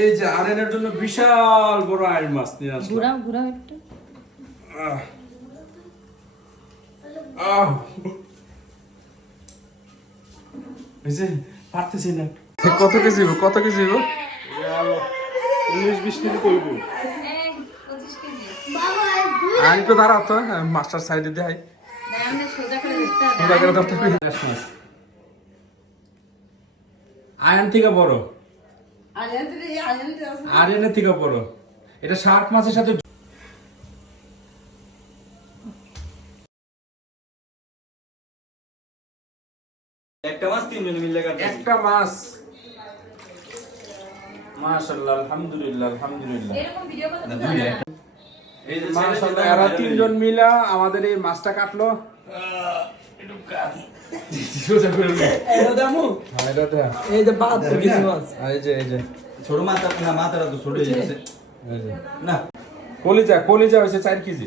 এই যে আরেনের জন্য বিশাল বড় আইড় মাছ নিয়ে আসলাম। ঘুরাও একটু। এই যে পারতেছি না। কত কেজি? 19-20 কেজি করব। আমি তো দাঁড়াও তো মাস্টার সাইডে দেখাই। সোজা করে ধরতে হবে। আয়ন থেকে বড়, আরিয়ানের থেকে বড়। এটা শার্ক মাছের সাথে একটা মাছ 3 জন মিলে কাটছে। একটা মাছ। মাশাআল্লাহ, আলহামদুলিল্লাহ, আলহামদুলিল্লাহ। এরকম ভিডিও করতে না, জানা না। এই যে মাশাআল্লাহ, এরা তিনজন মিলা আমাদের এই মাছটা কাটলো। একটু কাট। সোজা করে নে। এটা দামু হ্যাঁ, এটা দেখ। এই যে 72 কেজি মাছ। এই যে ছোট মাছ না, মাথাটা তো ছোট হয়ে গেছে। এই যে না কলিজা হয়েছে 4 কেজি।